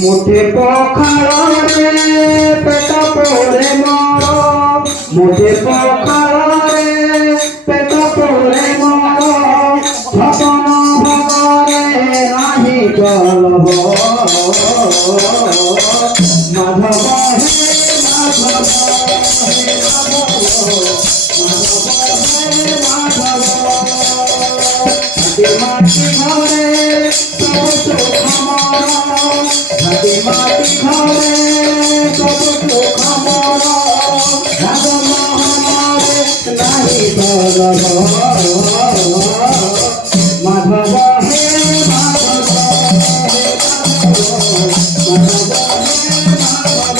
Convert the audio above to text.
মুঠে পখারে পেট পরে মর মুঠে পখারে পেট পরে মর স্বপন ভগরে নাহি চলব মাধব হে মাধব হে মাধব মাটি ঘরে সব সুখ মর হাতে মাটি ঘরে সব সুখ মর রাগ মহরে নাহি চলব মাধব হে মাধব হে মাধব হে মাধব